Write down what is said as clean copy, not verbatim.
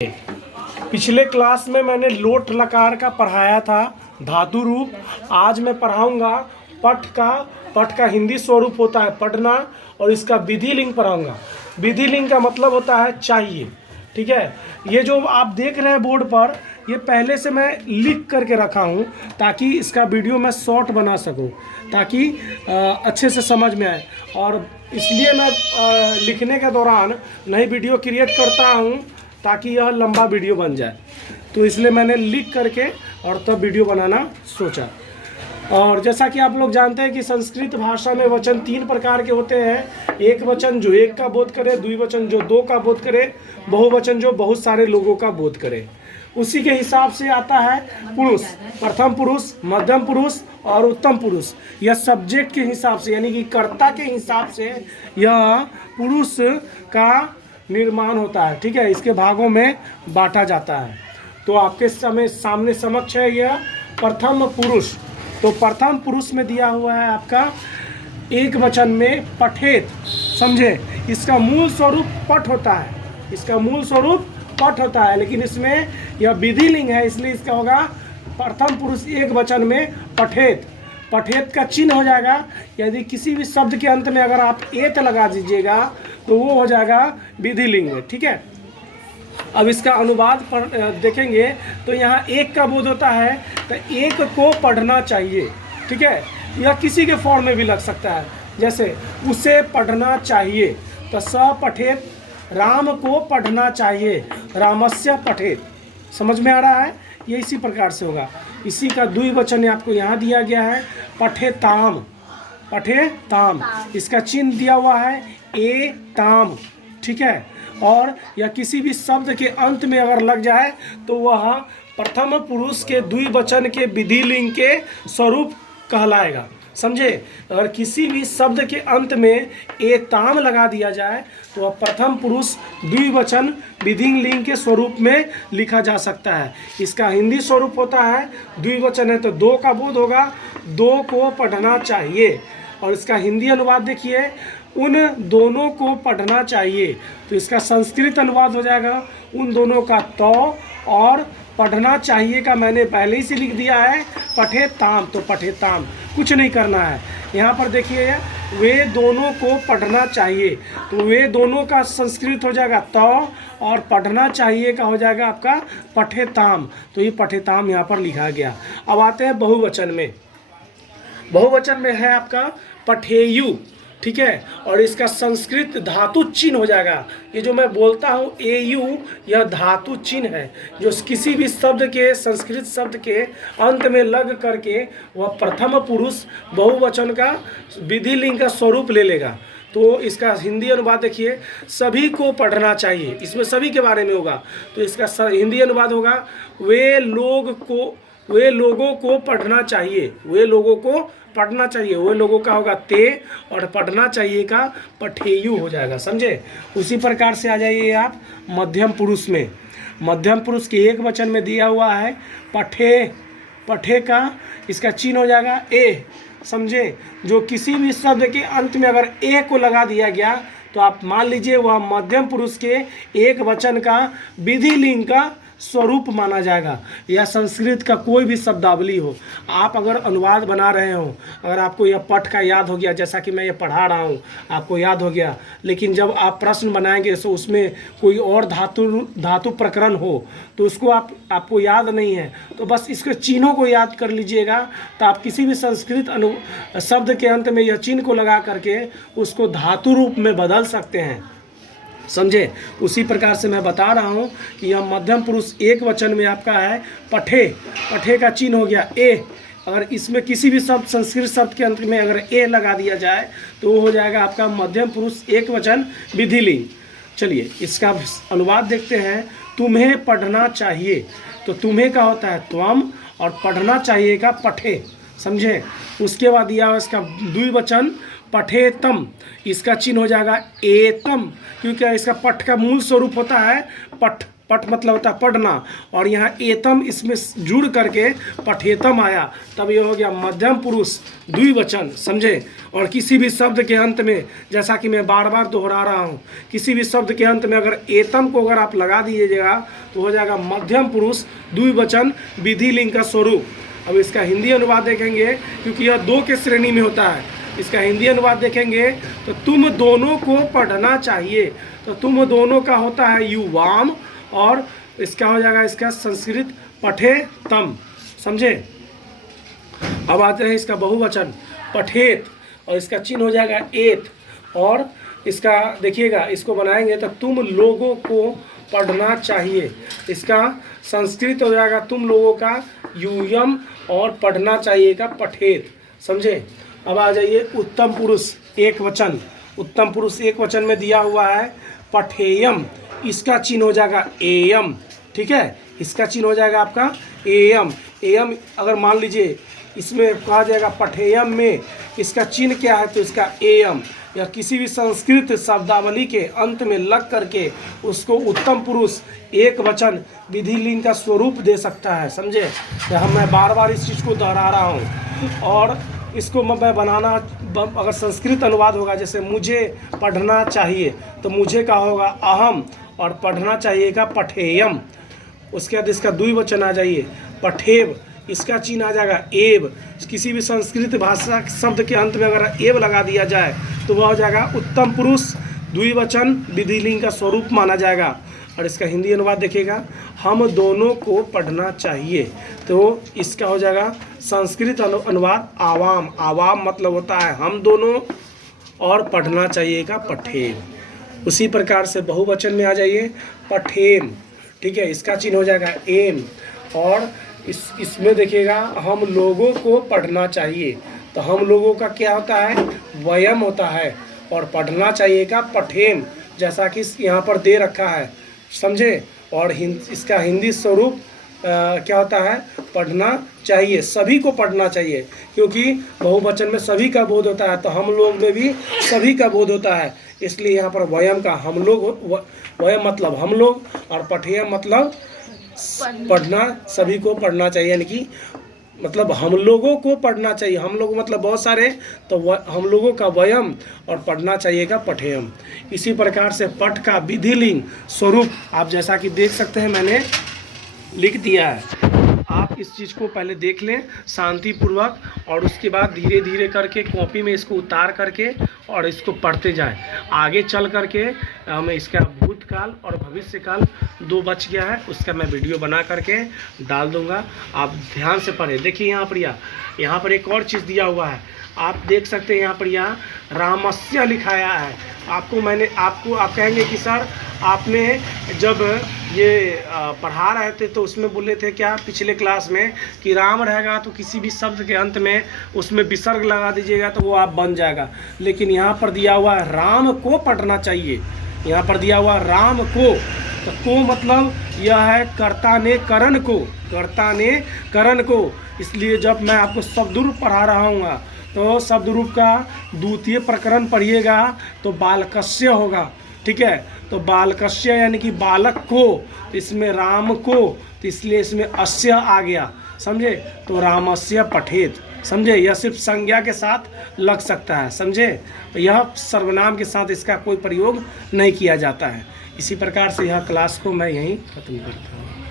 पिछले क्लास में मैंने लोट लकार का पढ़ाया था धातु रूप। आज मैं पढ़ाऊंगा पठ का। पठ का हिंदी स्वरूप होता है पढ़ना, और इसका विधि लिंग पढ़ाऊंगा। विधि लिंग का मतलब होता है चाहिए। ठीक है, ये जो आप देख रहे हैं बोर्ड पर, ये पहले से मैं लिख करके रखा हूँ ताकि इसका वीडियो मैं शॉर्ट बना सकूँ, ताकि अच्छे से समझ में आए। और इसलिए मैं लिखने के दौरान नई वीडियो क्रिएट करता हूँ ताकि यह लंबा वीडियो बन जाए। तो इसलिए मैंने लिख करके और तब वीडियो बनाना सोचा। और जैसा कि आप लोग जानते हैं कि संस्कृत भाषा में वचन 3 प्रकार के होते हैं। एक वचन जो एक का बोध करे, द्विवचन जो 2 का बोध करे, बहुवचन जो बहुत सारे लोगों का बोध करे। उसी के हिसाब से आता है पुरुष, प्रथम पुरुष, मध्यम पुरुष और उत्तम पुरुष। यह सब्जेक्ट के हिसाब से यानी कि कर्ता के हिसाब से यह पुरुष का निर्माण होता है। ठीक है, इसके भागों में बांटा जाता है। तो आपके सामने समक्ष है यह प्रथम पुरुष। तो प्रथम पुरुष में दिया हुआ है आपका एक वचन में पठेत। समझे, इसका मूल स्वरूप पठ होता है। इसका मूल स्वरूप पठ होता है, लेकिन इसमें यह विधि लिंग है, इसलिए इसका होगा प्रथम पुरुष एक वचन में पठेत। पठेत का चिन्ह हो जाएगा, यदि किसी भी शब्द के अंत में अगर आप एत लगा दीजिएगा तो वो हो जाएगा विधि लिंग में। ठीक है, अब इसका अनुवाद देखेंगे तो यहाँ एक का बोध होता है, तो एक को पढ़ना चाहिए। ठीक है, यह किसी के फॉर्म में भी लग सकता है, जैसे उसे पढ़ना चाहिए, तो स पठेत, राम को पढ़ना चाहिए, रामस्य पठेत। समझ में आ रहा है? ये इसी प्रकार से होगा। इसी का द्विवचन आपको यहाँ दिया गया है पठेताम। पठेताम, इसका चिन्ह दिया हुआ है ए ताम। ठीक है, और या किसी भी शब्द के अंत में अगर लग जाए तो वह प्रथम पुरुष के द्विवचन के विधि लिंग के स्वरूप कहलाएगा। समझे, अगर किसी भी शब्द के अंत में ए ताम लगा दिया जाए तो वह प्रथम पुरुष द्विवचन विधि लिंग के स्वरूप में लिखा जा सकता है। इसका हिंदी स्वरूप होता है, द्विवचन है तो 2 का बोध होगा, 2 को पढ़ना चाहिए। और इसका हिंदी अनुवाद देखिए, उन दोनों को पढ़ना चाहिए। तो इसका संस्कृत अनुवाद हो जाएगा उन दोनों का तो, और पढ़ना चाहिए का मैंने पहले ही से लिख दिया है पठेताम। तो पठेताम कुछ नहीं करना है। यहाँ पर देखिए, वे दोनों को पढ़ना चाहिए, तो वे दोनों का संस्कृत हो जाएगा तो, और पढ़ना चाहिए का हो जाएगा आपका पठेताम। तो ये पठेताम यहाँ पर लिखा गया। अब आते हैं बहुवचन में। बहुवचन में है आपका पठेयु। ठीक है, और इसका संस्कृत धातु चिन्ह हो जाएगा। ये जो मैं बोलता हूँ एयु, यह धातु चिन्ह है जो किसी भी शब्द के, संस्कृत शब्द के अंत में लग करके वह प्रथम पुरुष बहुवचन का विधि लिंग का स्वरूप ले लेगा। तो इसका हिंदी अनुवाद देखिए, सभी को पढ़ना चाहिए, इसमें सभी के बारे में होगा। तो इसका हिंदी अनुवाद होगा वे लोगों को पढ़ना चाहिए। वे लोगों को पढ़ना चाहिए, वे लोगों का होगा ते, और पढ़ना चाहिए का पठेयु हो जाएगा। समझे, उसी प्रकार से आ जाइए आप मध्यम पुरुष में। मध्यम पुरुष के एक वचन में दिया हुआ है पठे। पठे का इसका चिन्ह हो जाएगा ए। समझे, जो किसी भी शब्द के अंत में अगर ए को लगा दिया गया तो आप मान लीजिए वह मध्यम पुरुष के एक वचन का विधि लिंग का स्वरूप माना जाएगा। या संस्कृत का कोई भी शब्दावली हो, आप अगर अनुवाद बना रहे हो, अगर आपको यह पठ का याद हो गया, जैसा कि मैं ये पढ़ा रहा हूँ आपको याद हो गया, लेकिन जब आप प्रश्न बनाएंगे तो उसमें कोई और धातु प्रकरण हो तो उसको आपको याद नहीं है, तो बस इसके चिन्हों को याद कर लीजिएगा। तो आप किसी भी संस्कृत शब्द के अंत में यह चिन्ह को लगा करके उसको धातु रूप में बदल सकते हैं। समझे, उसी प्रकार से मैं बता रहा हूँ कि यह मध्यम पुरुष एक वचन में आपका है पठे। पठे का चिन्ह हो गया ए। अगर इसमें किसी भी शब्द, संस्कृत शब्द के अंत में अगर ए लगा दिया जाए तो वो हो जाएगा आपका मध्यम पुरुष एक वचन विधि लिंग। चलिए इसका अनुवाद देखते हैं। तुम्हें पढ़ना चाहिए, तो तुम्हें का होता है त्वम, और पढ़ना चाहिए का पठे। समझे, उसके बाद दिया इसका द्विवचन पठेतम, इसका चिन्ह हो जाएगा एतम, क्योंकि इसका पठ का मूल स्वरूप होता है पठ। पठ मतलब होता है पढ़ना, और यहाँ एतम इसमें जुड़ करके पठेतम आया, तब ये हो गया मध्यम पुरुष द्विवचन, समझे। और किसी भी शब्द के अंत में, जैसा कि मैं बार बार दोहरा रहा हूँ, किसी भी शब्द के अंत में अगर एतम को अगर आप लगा दीजिएगा तो हो जाएगा मध्यम पुरुष द्विवचन विधि लिंग का स्वरूप। अब इसका हिंदी अनुवाद देखेंगे, क्योंकि यह 2 के श्रेणी में होता है। इसका हिंदी अनुवाद देखेंगे तो तुम दोनों को पढ़ना चाहिए, तो तुम दोनों का होता है युवाम, और इसका हो जाएगा इसका संस्कृत पठे तम, समझे। अब आते हैं इसका बहुवचन पठेत, और इसका चिन्ह हो जाएगा एत, और इसका देखिएगा इसको बनाएंगे तो तुम लोगों को पढ़ना चाहिए। इसका संस्कृत हो जाएगा तुम लोगों का यूयम, और पढ़ना चाहिए का पठेत, समझे। अब आ जाइए उत्तम पुरुष एक वचन। उत्तम पुरुष एक वचन में दिया हुआ है पठेयम, इसका चिन्ह हो जाएगा एयम, ठीक है। इसका चिन्ह हो जाएगा आपका एयम। एयम अगर मान लीजिए इसमें कहा जाएगा पठेयम में इसका चिन्ह क्या है, तो इसका एयम, या किसी भी संस्कृत शब्दावली के अंत में लग करके उसको उत्तम पुरुष एक वचन विधि लिंग का स्वरूप दे सकता है, समझे। यहाँ मैं बार बार इस चीज़ को दोहरा रहा हूँ। और इसको मैं बनाना, अगर संस्कृत अनुवाद होगा जैसे मुझे पढ़ना चाहिए, तो मुझे का होगा अहम, और पढ़ना चाहिए का पठेयम। उसके बाद इसका द्विवचन आ जाइए पठेव, इसका चिन्ह आ जाएगा एव। किसी भी संस्कृत भाषा शब्द के अंत में अगर एव लगा दिया जाए तो वह हो जाएगा उत्तम पुरुष द्विवचन विधि लिंग का स्वरूप माना जाएगा। और इसका हिंदी अनुवाद देखिएगा हम दोनों को पढ़ना चाहिए, तो इसका हो जाएगा संस्कृत अनुवाद आवाम। आवाम मतलब होता है हम दोनों, और पढ़ना चाहिए का पठेम। उसी प्रकार से बहुवचन में आ जाइए पठेम, ठीक है। इसका चिन्ह हो जाएगा एम, और इसमें देखिएगा हम लोगों को पढ़ना चाहिए, तो हम लोगों का क्या होता है वयम होता है, और पढ़ना चाहिए का पठेम, जैसा कि यहाँ पर दे रखा है, समझे। और इसका हिंदी स्वरूप क्या होता है पढ़ना चाहिए, सभी को पढ़ना चाहिए, क्योंकि बहुवचन में सभी का बोध होता है, तो हम लोग में भी सभी का बोध होता है, इसलिए यहाँ पर वयम का हम लोग, वयम मतलब हम लोग, और पठेयम मतलब पढ़ना, सभी को पढ़ना चाहिए, यानी कि मतलब हम लोगों को पढ़ना चाहिए। हम लोग मतलब बहुत सारे, तो हम लोगों का वयम, और पढ़ना चाहिए का पठेयम। इसी प्रकार से पठ का विधि लिंग स्वरूप आप जैसा कि देख सकते हैं मैंने लिख दिया है। आप इस चीज़ को पहले देख लें शांतिपूर्वक, और उसके बाद धीरे धीरे करके कॉपी में इसको उतार करके और इसको पढ़ते जाएं। आगे चल करके मैं इसका भूतकाल और भविष्यकाल 2 बच गया है, उसका मैं वीडियो बना करके डाल दूंगा, आप ध्यान से पढ़ें। देखिए यहाँ पर एक और चीज़ दिया हुआ है, आप देख सकते हैं यहाँ पर यहाँ रामस्य लिखाया है। आप कहेंगे कि सर आपने जब ये पढ़ा रहे थे तो उसमें बोले थे क्या पिछले क्लास में कि राम रहेगा तो किसी भी शब्द के अंत में उसमें विसर्ग लगा दीजिएगा तो वो आप बन जाएगा, लेकिन यहाँ पर दिया हुआ है राम को पढ़ना चाहिए। यहाँ पर दिया हुआ राम को, तो को मतलब यह है कर्ता ने करण को, कर्ता ने करण को। इसलिए जब मैं आपको शब्दरूप पढ़ा रहा हूँ तो शब्दरूप का 2य प्रकरण पढ़िएगा तो बालकस्य होगा, ठीक है। तो बालकस्य यानी कि बालक को, तो इसमें राम को, तो इसलिए इसमें अस्य आ गया, समझे। तो रामस्य पठेत, समझे। यह सिर्फ संज्ञा के साथ लग सकता है, समझे। तो यह सर्वनाम के साथ इसका कोई प्रयोग नहीं किया जाता है। इसी प्रकार से यह क्लास को मैं यहीं खत्म करता हूँ।